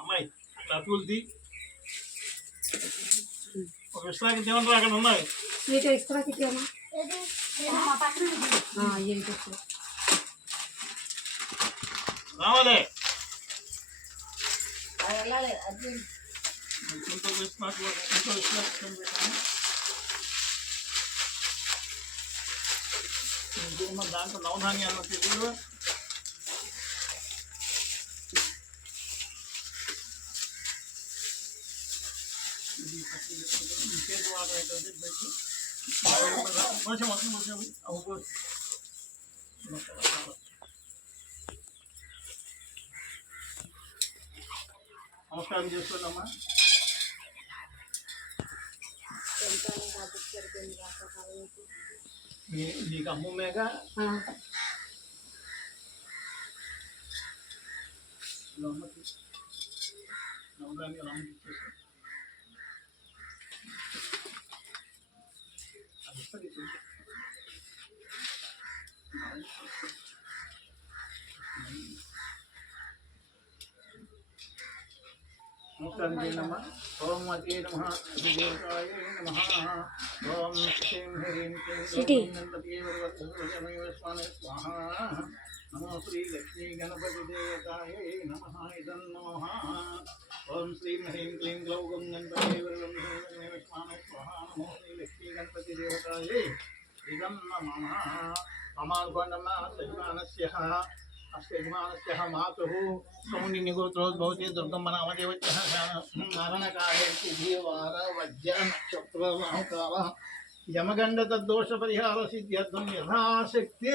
అమ్మాయి అట్లా తులసి ఒక విశ్రాంతి ఏమన్నా అక్కడ ఉన్నాయి రావాలి దాంట్లో నవధాన్యాలు తెగులు చేతి వాటర్ అయితే పెట్టి కొంచెం మొత్తం నమస్కారం చేస్తున్నామ్మా. నీకు అమ్మమ్మేగా నవధాన్యాలు అమ్మకి ఇచ్చేసి నమస్కారం చేయండమ్మా. ఓం అతే నమః దేవతాయ నమః. ఓం శ్రీం హ్రీం క్లీం స్వాహా. నమో శ్రీ లక్ష్మీ గణపతి దేవతాయ నమః. ఇదం నమః. ఓం శ్రీం హ్రీం క్లీం గ్లౌగం గణపతి స్వాహా. నమో శ్రీ లక్ష్మీ గణపతి దేవతాయ ఇదం నమః. అమార్గోండమ్మ సజమానస్య అష్టయజమానస్య మాతుః సౌండినిగోత్రోద్భవతి దుర్గమ్మ నామదేవత్యః నారణకాలే జీవార వజ్ర నక్షత్ర రాహుకాల యమగండ తద్దోష పరిహార సిద్ధ్యర్థం యథాశక్తి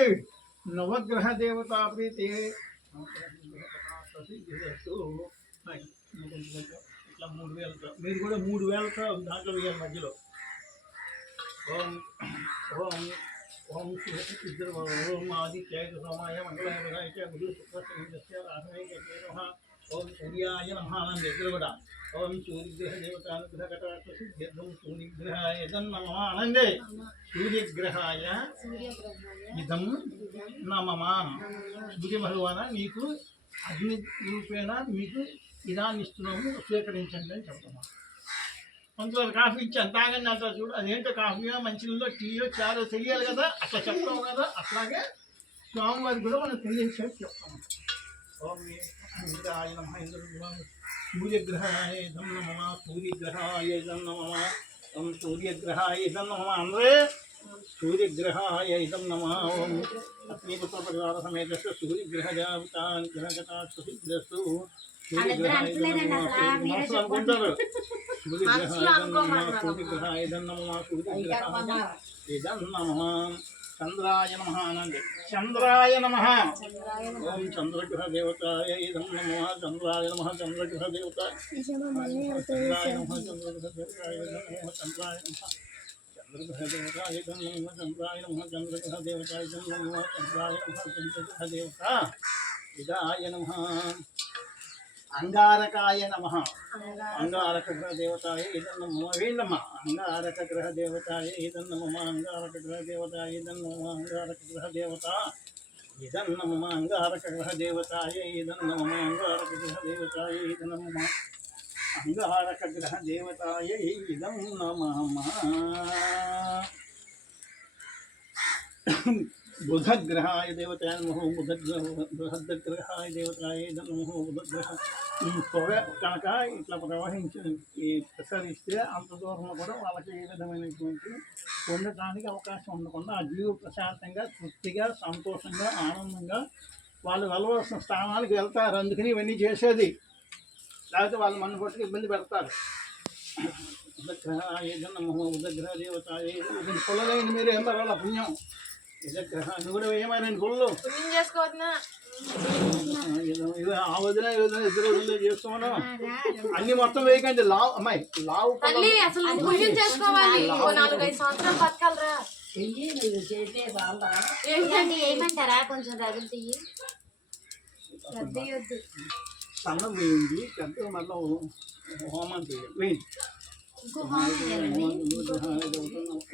నవగ్రహ దేవతా ప్రీతి ఇట్లా 3000 మీరు కూడా 3000 దాంట్లో వేయాలి మధ్యలో. ఓం ఓం ఓం ఇద్దరు ఓం ఆదిత్యాయ సోమాయ మంగళాయ బుధాయ గురు శుక్రస్య రాహుయ నమః. ఓం సూర్యాయ నమః అని దగ్గర కూడా ఓం సూర్యగ్రహ దేవతానుగ్రహ కటాక్ష సిద్ధ్యర్థం సూర్యగ్రహాయ ఇదం నమః అనండి. సూర్యగ్రహాయ ఇదం నమః. సూర్య భగవాన నీకు అగ్ని రూపేణ మీకు ఇదాన్ని ఇస్తున్నాము, స్వీకరించండి అని చెప్తున్నాను. కొంచెం కాఫీ ఇచ్చాను తాగండి అంటారు చూడు, అదేంటో కాఫీయో మంచినీళ్ళో టీయో చారో తెలియాలి కదా, అట్లా చెప్తాము కదా. అట్లాగే స్వామివారికి కూడా మనం తెలియచేసి చెప్తాము. ఓం ఇంద్రాయ నమః. సూర్యగ్రహాయ ఇదం నమః. సూర్యగ్రహాయ ఇదం నమః. ఓం సూర్యగ్రహాయ ఇదం నమః. అందరే సూర్యగ్రహాయ ఇదం నమః. ఓం అగ్నిపుత్ర పరివార సమేత సూర్యగ్రహ జాతాన్ గ్రహకటాక్ష సిద్ధ్యస్తు సూర్యగ్రహాయ అనుకుంటారు. సూర్యగ్రహాయ ఇదం నమః. సూర్యగ్రహాయ ఇదం నమః. చంద్రాయ నమః అనండి. చంద్రాయ నమః. ఓం చంద్రగ్రహ దేవతాయ ఇదం నమః. చంద్రాయ నమః. చంద్రగ్రహ దేవతాయ చంద్రాయ నమః. చంద్రగ్రహ దేవతాయ నమః. చంద్రాయ నమః. చంద్రగ్రహ దేవతాయ ఇదం నమః. చంద్రాయ నమః. చంద్రగ్రహ దేవతాయ ఇదం నమః. చంద్రాయ నమః. చంద్రగ్రహ దేవతా ఇదాయ నమః. అంగారకాయ నమః. అంగారక గ్రహ దేవతాయ ఇదం నమః. వేణమ్మ అంగారక గ్రహ దేవతాయ ఇదం నమః. అంగారక గ్రహ దేవతాయ ఇదం నమః. అంగారక గ్రహ దేవత ఇదం నమః. అంగారక గ్రహ దేవతాయ ఇదం నమః. అంగారక గ్రహ దేవతాయ ఇదం నమః. అంగారక గ్రహ దేవతాయ ఇదం నమః. బుధగ్రహాయ దేవతాయ నమః. బృహద్గ్రహాయ దేవతాయ ఇదం నమః. బుధగ్రహ ఈ పొగ కనుక ఇట్లా ప్రవహించి ఈ ప్రసరిస్తే అంత దూరంలో కూడా వాళ్ళకి ఏ విధమైనటువంటి ఉండటానికి అవకాశం ఉండకుండా ఆ జీవు ప్రశాంతంగా తృప్తిగా సంతోషంగా ఆనందంగా వాళ్ళు వెళ్ళవలసిన స్థానానికి వెళ్తారు. అందుకని ఇవన్నీ చేసేది, లేకపోతే వాళ్ళు మన పట్టుకు ఇబ్బంది పెడతారు. బుధగ్రహాయ ఇదం నమః. బుధగ్రహ దేవతాయ పొలలేని మీరు ఏం పర్వాల పుణ్యం. బుధగ్రహ నువ్వు కూడా వేయమని పుల్లలు పుణ్యం చేసుకోవద్దునా. ఆ వదిన ఇద్దరు వదిలే చేసుకోమను. అన్ని మొత్తం వేయకండి. లావు అమ్మాయి లావు ఏమంటారా కొంచెం రగులుతాయి. సన్నం వేయండి పెద్ద మళ్ళీ హోమం చేయాలి వేయండి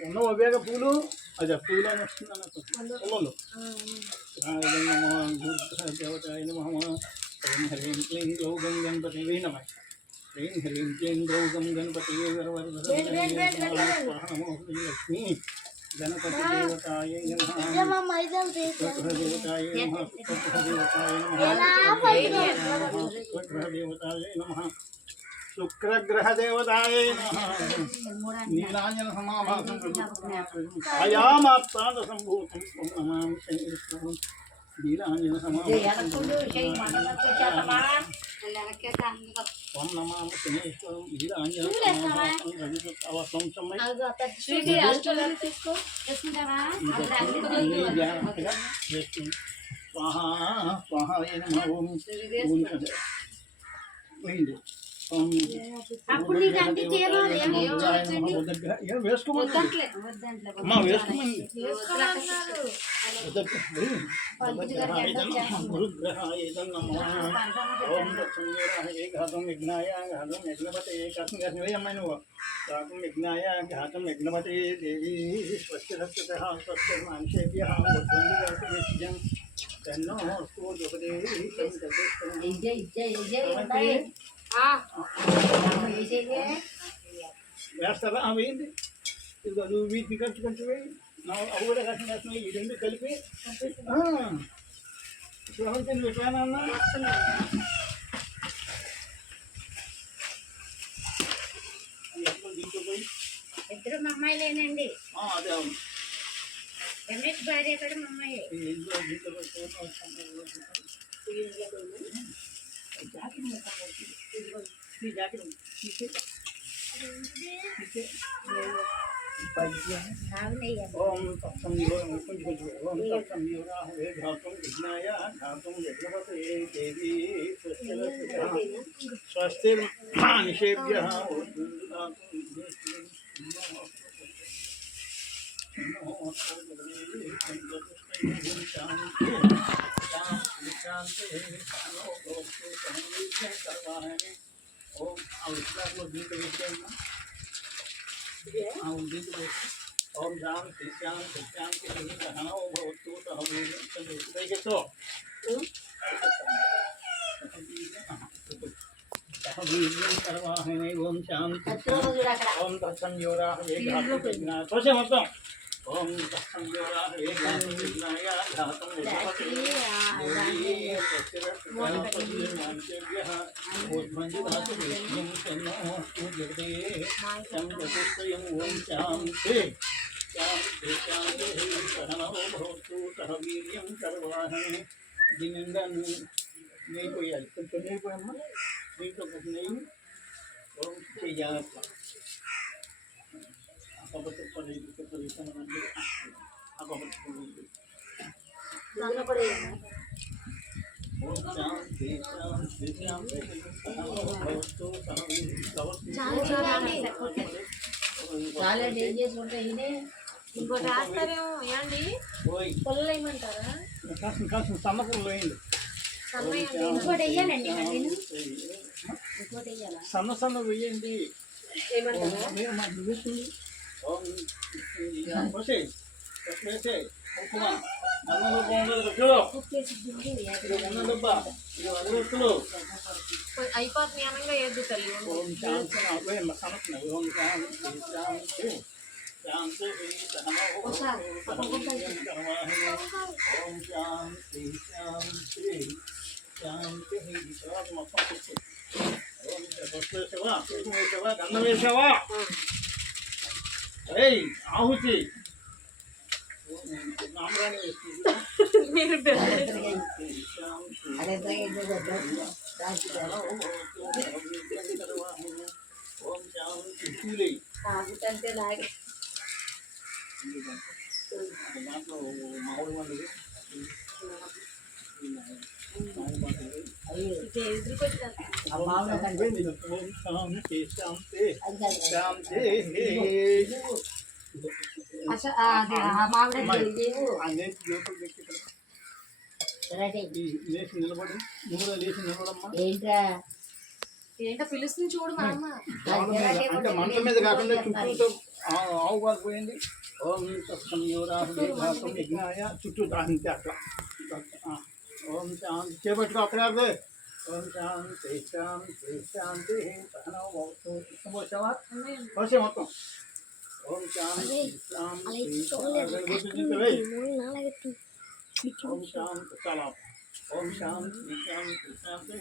ఉన్న ఉపయోగ పూలు అదే పూలు అని వస్తుంది పూలు దేవతాయ నమః హ్రీం హ్రీం క్లీం గ్లౌగం గణపతి నమ హ్రీం హ్రీం క్లీం గ్లౌగం గణపతి లక్ష్మీ గణపతి దేవతాయ నమః దేవతాయ నమః దేవతాయ నమః శుక్రగ్రహ దేవతాయ నమః నీలాంజన సమాభాసం ఛాయామాత్తాండ సంభూతం నమామి శనివిష్ణుం నీలాంజన సమాభాసం ఓం నమామి శనీశ్వరం నీలాంజన సమాభాసం రవివత్సవం సమయ స్వాహా స్వాహాయ నమః ఓం యజ్ఞపతే దేవీ వేస్తారా వేయండి ఇది వీటిని ఖర్చు కొంచెం వేయి అవి కూడా కష్టం వేస్తున్నాయి ఈ రెండు కలిపి ప్రపంచం పెట్టానన్నా దీంట్లో పోయి ఇద్దరు మా అమ్మాయిలేనండి అదే అవును రమేష్ భార్య కూడా మా అమ్మాయి దీంట్లో ఓం తత్సం ఓం తత్సం యోరాహే ఘాతం విఘ్నాయ ఘాతం యజ్ఞపతే దేవీ స్వస్తి నిషేభ్య ఓం ఆ విశ్వాసంలో దీంట్లో పెట్టాను దీంట్లో ఓం శాంతి శాంతి శాంతి హనో భవతు సహవీర్యంతో సహవీర్యం కర్వాహనే ఓం శాంతి ఓం తత్సంయోరాహే తోసే మొత్తం ఓం తత్సంయోరాహే విఘ్నాయ ఘాతం ఓం శాంతి శాంతి శాంతి సహనో భవతు సహవీర్యం కర్వాహనే దీనిండా నెయ్యి పోయాలి కొంచెం నెయ్యి పోయమ్మా దీంట్లో కొంచెం నెయ్యి ఓం చెయ్యాలి అపబద్ధ పరిశ్రమండి అపబద్ధ ఓం శాంతి శాంతి శాంతి సహనో భవతు చాలా ఏం చేసుకుంటాయి ఇంకోటి రాస్తారేమో ఏమండి పొల్లు వేయమంటారా కాసిన సన్నపులు వేయండి ఇంకోటి వేయాలండి ఇంకోటి వేయాలా సన్న సన్న వేయండి ఏమంటారా మీరు మాకు వేస్తుంది వేసే ఉప్మా అన్నంలో బాగుండదు చూడు అన్నం డబ్బా ఇది 10 వస్తువులు అయిపోతుంది అనంగా ఏది తల్లి ఓం శాంతి సన్నస్తున్నాయి ఓం శాంతి శాంతి శాంతి ఓం శాంతి శాంతి శాంతి తర్వాత మొత్తం వేసావా వేసావా గన్నం వేసావా ఏయ్ ఆహుతి నామరాణి ఓం శాంతి పూలే తాగుతంటే లాగే దాంట్లో మామిడి వండదు శాంతి శాంతి లేచి నిలబడి నువ్వు కూడా లేచి నిలబడమ్మా. ఏంటో పిలుస్తుంది చూడు మా అమ్మ. గోడ మీద అంటే మంచం మీద కాకుండా చుట్టూతో ఆవు బాగా పోయింది. ఓం తత్సం యువరాహం యజ్ఞాయ చుట్టూ అంతే అట్లా. ఓం శాంతి చేపట్టుకో అక్కడ. ఓం శాంతి శాంతి శాంతి వచ్చావా వచ్చే మొత్తం. ఓం శాంతి శాంతి ఓం శాంతి చాలా. ఓం శాంతి శాంతి శాంతి